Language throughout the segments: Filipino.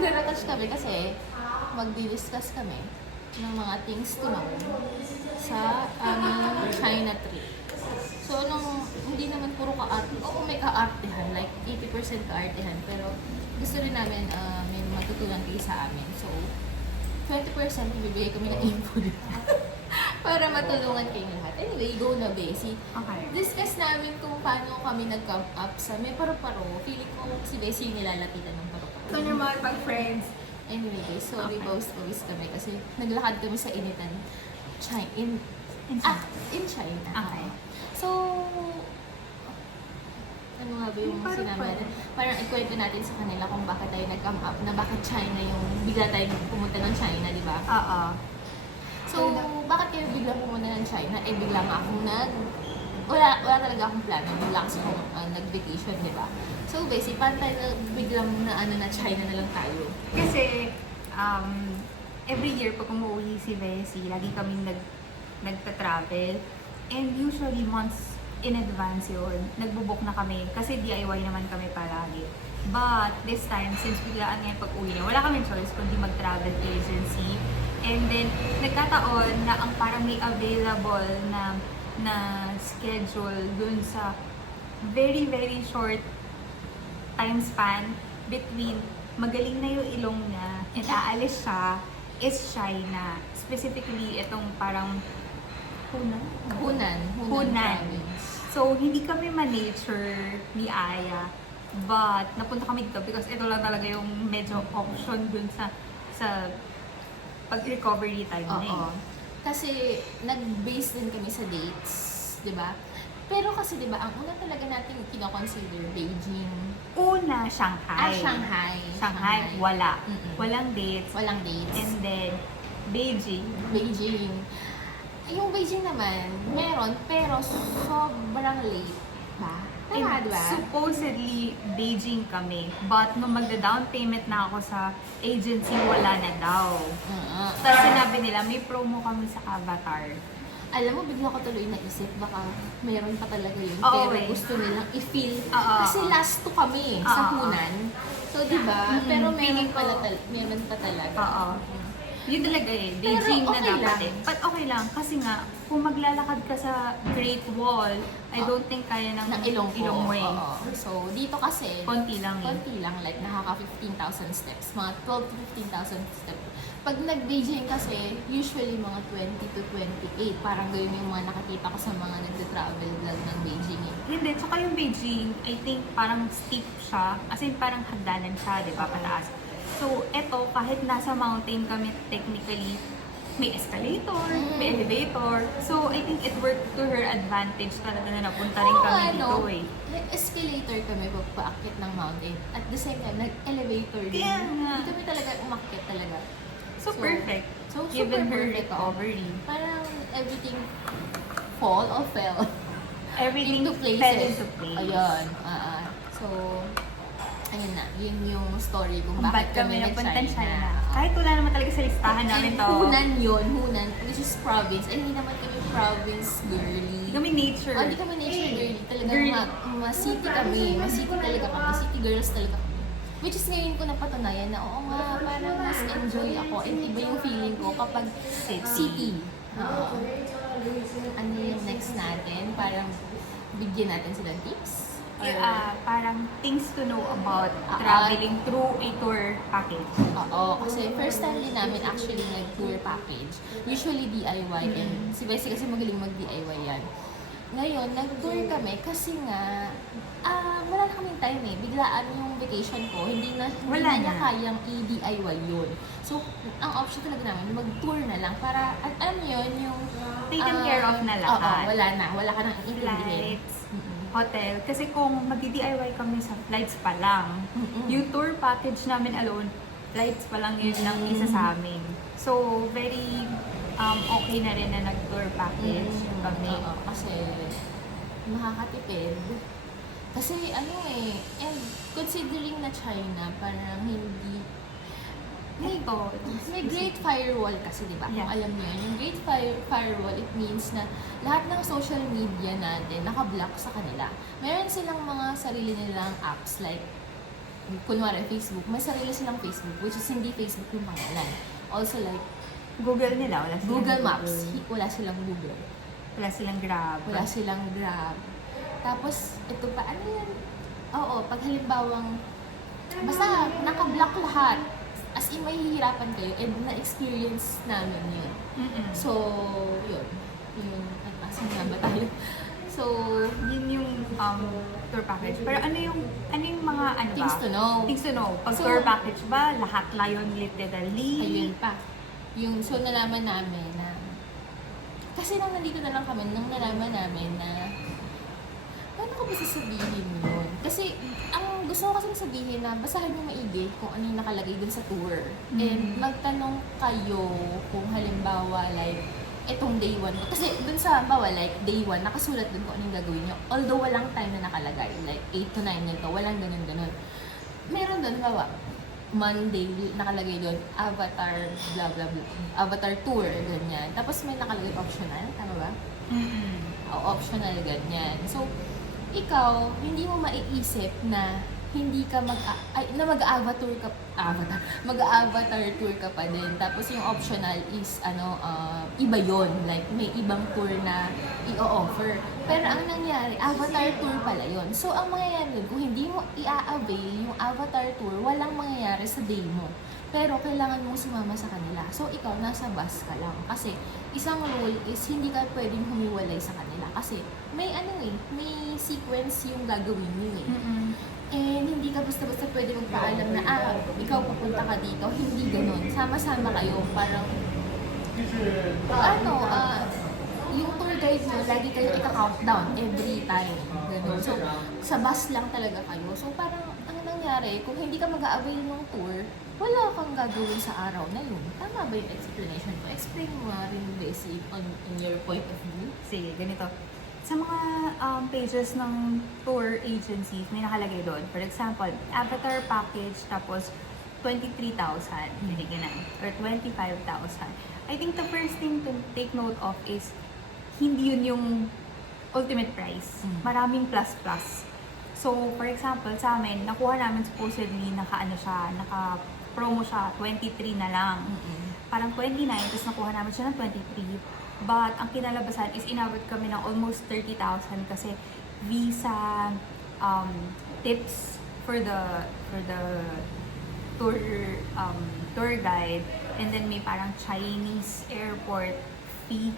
nagre-retouch kami kasi magdi-discuss kami ng mga things to know sa aming China trip. So, hindi naman puro ka-arte. Oo, may ka-artehan. Like, 80% ka-artehan. Pero, gusto rin namin may matutunan kayo sa amin. So, 20% bibigay kami ng info dito. Para matulungan kayong lahat. Anyway, go na, Bessie. Okay. Discuss namin kung paano kami nag-come up sa may paru-paro. Feeling ko si Bessie yung nilalapitan ng paru-paro. So, normal pag-friends. Anyway, guys, sorry Okay. bows kami kasi naglakad kami sa initan. In China. Okay. So, ano nga ba yung Parang sinabi pwede. natin? Parang ikwento natin sa kanila kung bakit tayo nag-come up, na bakit China yung bigla tayong pumunta ng China, di ba? Oo. So, bakit kayo bigla pumunta ng China? Eh, bigla nga akong wala talaga akong plano. Relax akong nag-vacation, di ba? So, basically, paano tayo biglang na China na lang tayo? Kasi, every year pag umuwi si Vessie, lagi kami nagta-travel. And usually, months in advance yun, nagbubook na kami. Kasi DIY naman kami palagi. But, this time, since biglaan ngayon pag-uwi niya, wala kaming choice kundi mag-travel agency. And then, nagkataon na ang parang may available na schedule dun sa very, very short time span between magaling na yung ilong niya and aalis siya is China. Specifically, itong parang Hunan province. So, hindi kami ma-nature ni Aya. But, napunta kami dito because ito lang talaga yung medyo option dun sa pag-recovery time na eh. Oo. Kasi nag-base din kami sa dates, di ba? Pero kasi di ba, ang una talaga natin kino-consider Beijing. Una, Shanghai. Shanghai. Wala. Mm-mm. Walang dates. Walang dates. And then, Beijing. Yung Beijing naman, meron, pero sobrang late ba? Tama, And di ba? supposedly, Beijing kami. But nung magda-down payment na ako sa agency, wala na daw. Tapos sinabi nila, may promo kami sa Avatar. Alam mo, bigla ko tuloy naisip, baka mayroon pa talaga yun. Oo, Pero eh. gusto nilang i-feel. Oo. Kasi last to kami sa Oo. Hunan. So, di ba? Mm, Pero feeling ko- meron pa talaga. Oo. Yun talaga eh, Pero Beijing na okay dapat lang. eh. But okay lang, kasi nga, kung maglalakad ka sa Great Wall, I don't think kaya ng Ng ilong ko. mo eh. Oo. So, dito kasi, Konti lang eh. konti lang, like nakaka 15,000 steps. Mga 12 to 15,000 steps. Pag nag-Beijing kasi, usually mga 20 to 28. Parang ganyan yung mga nakikita ko sa mga nagda-travel vlog ng Beijing eh. Hindi, tsaka yung Beijing, I think parang steep siya. As in parang hagdanan siya, di ba, pataas. So, eto, kahit nasa mountain kami technically, may escalator, may elevator. So, I think it worked to her advantage talaga na napunta rin Oo, kami ano, dito eh. Nag-escalator kami pagpaakit ng mountain. At the same time, nag-elevator din. Kaya nga. Hindi kami talaga umakyat talaga. So, perfect. So, Given super her perfect. recovery. Parang everything fall or fell Everything into places. fell into place. Ayun. So, ayun na. Yun yung story kung Kung bakit ba't kami napunta nag-China. China. Kahit wala naman talaga sa listahan namin to. Hunan, which is province. Ay, hindi naman kami province girly. Hindi kami nature. Hindi kami nature girly. Talagang Girly. ma-city kami. Ma-city talaga kami. City girls talaga kami. Which is ngayon ko napatunayan na oo nga, parang mas enjoy ako and iba yung feeling ko kapag city. Oo. Ano yung next natin? Parang bigyan natin sila tips? Or, Parang things to know about traveling through a tour package. Oo, kasi first time din namin actually nag-tour package. Usually DIY and si Bessie kasi magaling mag-DIY yan. Ngayon, nag-tour kami kasi nga wala na kaming time eh. Biglaan yung vacation ko, hindi na niya kayang i-DIY yun. So, ang option talaga namin, mag-tour na lang para, at alam niyo yun, yung Taken care of na lahat. Oo, wala na. Wala ka nang iintindihin. Flights, hotel. Kasi kung mag-DIY kami sa flights pa lang, yung tour package namin alone, flights pa lang yun lang isa sa amin. So, very okay na rin na nag-tour package kami. Oo, kasi makakatipid. Kasi ano eh, and considering na China, parang hindi may Great Firewall kasi, di ba? Yeah. Kung alam niyo yun, yung Great Firewall, it means na lahat ng social media natin naka-block sa kanila. Meron silang mga sarili nilang apps like kunwari Facebook, may sarili silang Facebook, which is hindi Facebook yung pangalan. Also like, Google nila, wala silang Google Maps, wala silang Google. Wala silang Grab. Wala silang Grab. Tapos, ito pa, ano yan? Oo, pag halimbawang, basta naka-block lahat. As in, mahihirapan kayo and na-experience namin yun. So, yun. Yun, asan nga ba tayo? So, Yun yung tour package. Pero ano yung mga ano ba? things to know. Things to know. Pag So, tour package ba, lahat layon literally? Ayun pa. So nalaman namin na, kasi nung nandito na lang kami, nung nalaman namin na, paano ko ba sasabihin yun? Kasi, ang gusto ko kasi sabihin na, basahin nyo maigi kung ano yung nakalagay dun sa tour. And magtanong kayo kung halimbawa, like, etong day 1. Kasi dun sa, bawa, like, day 1, nakasulat dun kung ano yung gagawin nyo. Although walang time na nakalagay, like, 8 to 9 nito, walang ganun-ganun. Meron dun, bawa, Monday, nakalagay doon, Avatar, blah, blah, blah. Avatar tour, ganyan. Tapos may nakalagay optional, tama ba? O, optional, ganyan. So, ikaw, hindi mo maiisip na hindi ka mag-avatar ka, mag-avatar tour ka pa din. Tapos yung optional is, iba yon, like, may ibang tour na i-offer. Pero ang nangyari, avatar tour pala yon. So, ang mangyayari, kung hindi mo i-avail yung avatar tour, walang mangyayari sa day mo. Pero kailangan mong sumama sa kanila. So, ikaw, nasa bus ka lang. Kasi, isang rule is hindi ka pwedeng humiwalay sa kanila. Kasi, may may sequence yung gagawin nyo eh. And hindi ka basta-basta pwede magpaalam na, ikaw pupunta ka dito. Hindi ganun. Sama-sama kayo. Parang, yung tour guide mo, lagi kayo ika-countdown every time. Ganun. So, sa bus lang talaga kayo. So, parang, ang nangyari, kung hindi ka mag-a-avail ng tour, wala kang gagawin sa araw na yun. Tama ba yung explanation ko? Explain mo nga rin basic in your point of view. Sige, ganito. Sa mga pages ng tour agencies, may nakalagay doon. For example, Avatar package, tapos 23,000, binigyan na, or 25,000. I think the first thing to take note of is, hindi yun yung ultimate price. Maraming plus-plus. So, for example, sa amin, nakuha namin supposedly, naka-promo siya, 23 na lang. Parang 29, tapos nakuha namin siya ng 23. But, ang kinalabasan is inabot kami ng almost 30,000 kasi visa, tips for the tour guide, and then may parang Chinese airport fee.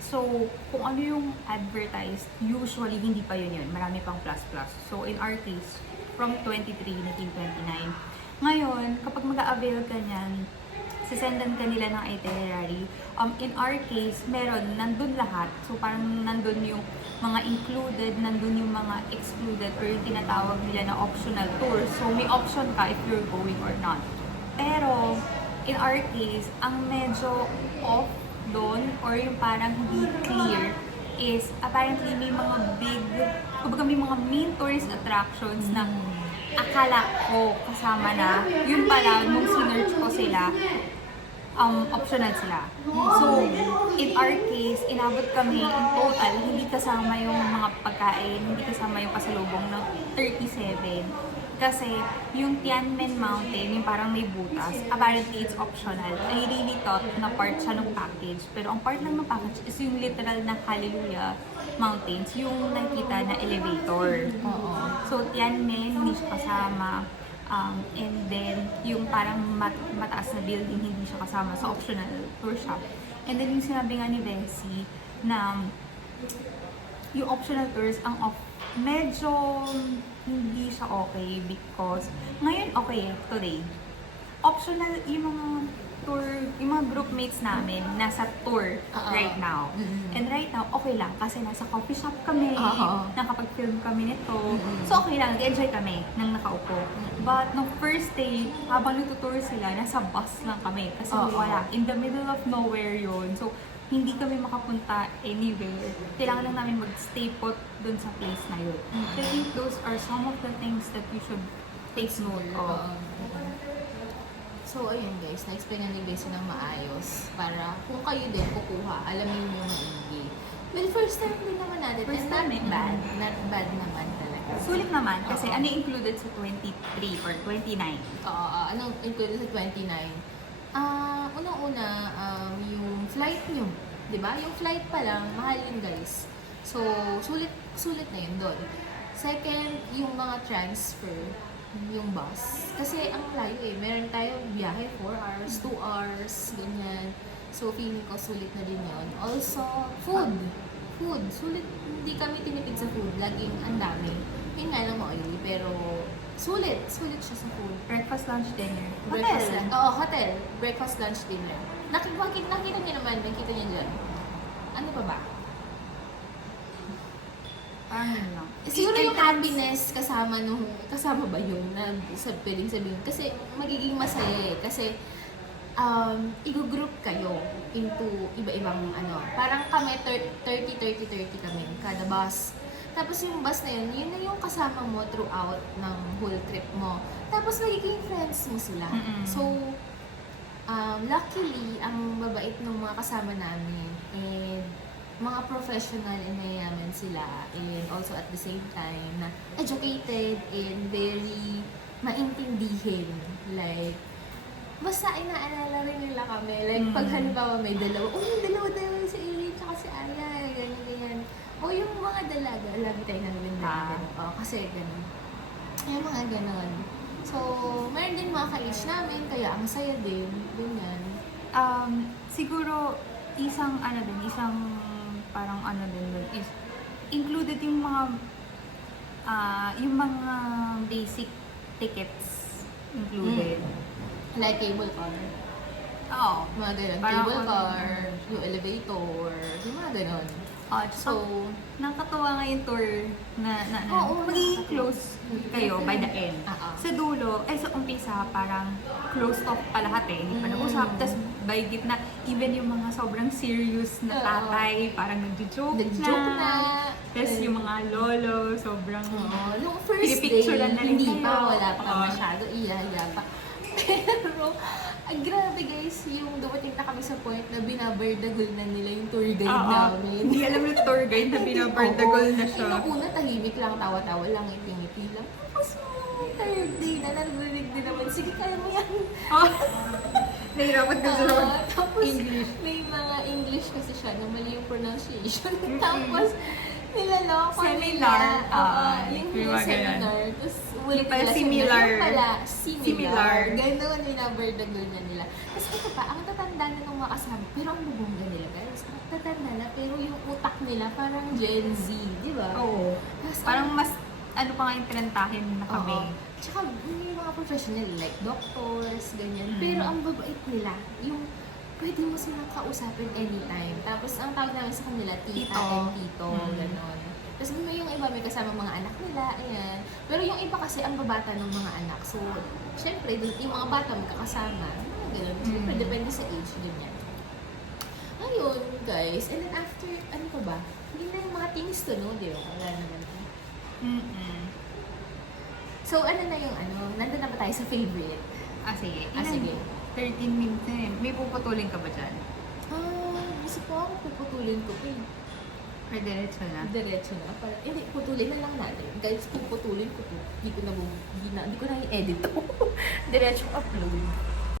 So, kung ano yung advertised, usually hindi pa yun. Marami pang plus-plus. So, in our case, from 23, naging 29. Ngayon, kapag mag-a-avail ka niyan, sisendan ka nila ng itinerary. In our case, nandun lahat. So, parang nandun yung mga included, nandun yung mga excluded, or yung tinatawag nila na optional tour. So, may option ka if you're going or not. Pero, in our case, ang medyo off doon, or yung parang hindi clear, is apparently may mga kumbaga may mga main tourist attractions na akala ko kasama na, yun pala, nung sinerch ko sila, optional sila. So, in our case, inabot kami in total, hindi kasama yung mga pagkain, hindi kasama yung pasalubong ng 37. Kasi yung Tianmen Mountain, yung parang may butas, apparently it's optional. I really thought na part siya ng package. Pero ang part lang ng package is yung literal na Hallelujah Mountains, yung nakita na elevator. So Tianmen, hindi siya kasama. And then, yung parang mataas na building, hindi siya kasama sa optional tour shop. And then yung sinabi nga ni Bessie na yung optional tours, medyo hindi siya okay because ngayon okay today. Optional yung mga tour, yung mga group mates namin nasa tour right now. And right now, okay lang kasi nasa coffee shop kami, nakapag-film kami nito. So okay lang, enjoy kami nang nakaupo. But nung first day, habang nagtutour sila, nasa bus lang kami kasi wala. In the middle of nowhere yun. So hindi kami makapunta anywhere. Kailangan lang namin mag-stay put dun sa place na yun. I think those are some of the things that you should take note of. So, ayun guys, na-explain na ni Bessie ng maayos para kung kayo din kukuha, alamin nyo maigi. Well, first time din naman natin. First and not time, bad. Not bad naman talaga. Sulit naman kasi Oo. ano yung included sa 23 or 29? Anong included sa 29? Unang-una, yung flight nyo. 'Di ba? Yung flight pa lang, mahal yun guys. So, sulit na yun doon. Second, yung mga transfer, yung bus. Kasi ang layo eh. Meron tayong biyahe, 4 hours, 2 hours, ganyan. So, feeling ko sulit na din yun. Also, food. Food. Sulit. Hindi kami tinipid sa food. Laging ang dami. Yun nga lang ma-oily. Pero, sulit. Sulit siya sa food. Breakfast, lunch, dinner. Breakfast Hotel. lang. Oo, hotel. Breakfast, lunch, dinner. Nakita niyo naman. Nakita niyo dyan. Ano pa ba? Parang yun lang. Siguro yung Entrance. happiness kasama ba yung pwedeng sabihin? Kasi magiging masaya eh. Kasi i-group kayo into iba-ibang ano. Parang kami 30 kami kada bus. Tapos yung bus na yun na yung kasama mo throughout ng whole trip mo. Tapos magiging friends mo sila. Mm-mm. So, luckily, ang babait ng mga kasama namin and mga professional and mayayaman sila and also at the same time na educated and very maintindihin. Like, basta inaalala rin nila kami. Like, pag halimbawa may dalawa, yung dalawa si Eileen tsaka si Aya, ganyan. O yung mga dalaga, lagi tayo namin dalaga. Kasi ganun. Yung mga ganon. So, meron din mga ka-age namin, kaya ang saya din. Ganyan. Siguro, isang parang ano din doon is included yung mga basic tickets included. Like cable car. Oo. Mga ganon. Parang Cable ano, car, yung elevator, yung mga ganon. So, nakakatuwa nga yung tour na Oo, magiging close kayo by the end. Oo. Sa dulo, sa umpisa, parang closed off pa lahat eh. Hindi pa nag-usap. Tapos by gitna, even yung mga sobrang serious na Oo. tatay, parang nag-joke Nag-joke na. Tapos yung mga lolo, sobrang... Nung first day, Pinipicturean na rin hindi kayo. pa, wala pa Oo. masyado, iya pa. Pero, grabe guys, yung dumating na kami sa point na binabardagol na nila yung tour guide namin. Hindi alam ng tour guide na binabardagol na siya. Ay, nung una, tahimik lang, tawa-tawa lang, ngiti-ngiti lang. Tapos, third day na, narinig din naman, sige, kaya mo yan. Nahirapan ka sa Tapos, English. may mga English kasi siya na mali yung pronunciation. Tapos, nilaloko Seminar. yung Yung mga seminar. Tapos, ulit Yung pala nila similar. Yung pala, Similar. similar. Ganon, binabardagol na nila. Tapos, ito pa, ang tatanda na nung mga kasama, pero ang bubongga nila, guys. Ang tatanda na, pero yung utak nila parang Gen Z, di ba? Oo. Tapos, Parang mas, ano pa nga yung pinantahin na kami. Oo. Tsaka may mga professional like doctors, ganyan. Pero ang babait nila, yung pwede mo silang kausapin anytime. Tapos ang tawag namin sa kanila, tita Tito. and tito, ganon. Tapos may yung iba, may kasama mga anak nila, ayan. Pero yung iba kasi ang babata ng mga anak. So, syempre, yung mga bata magkakasama, mga ganon. Syempre, depende sa age, ganyan. Ayun, guys. And then after, ano pa ba? Hindi na yung mga things to, no? Di ba? Wala naman. So, ano na yung ano? Nandun na ba tayo sa favorite? Sige. Sige. 13 minutes na yun. May puputulin ka ba dyan? Gusto ko ako puputulin ko pa Or diretso na? Diretso na. Hindi, putulin na lang natin. Guys, puputulin ko to. Hindi ko na i-edit to. Diretso upload.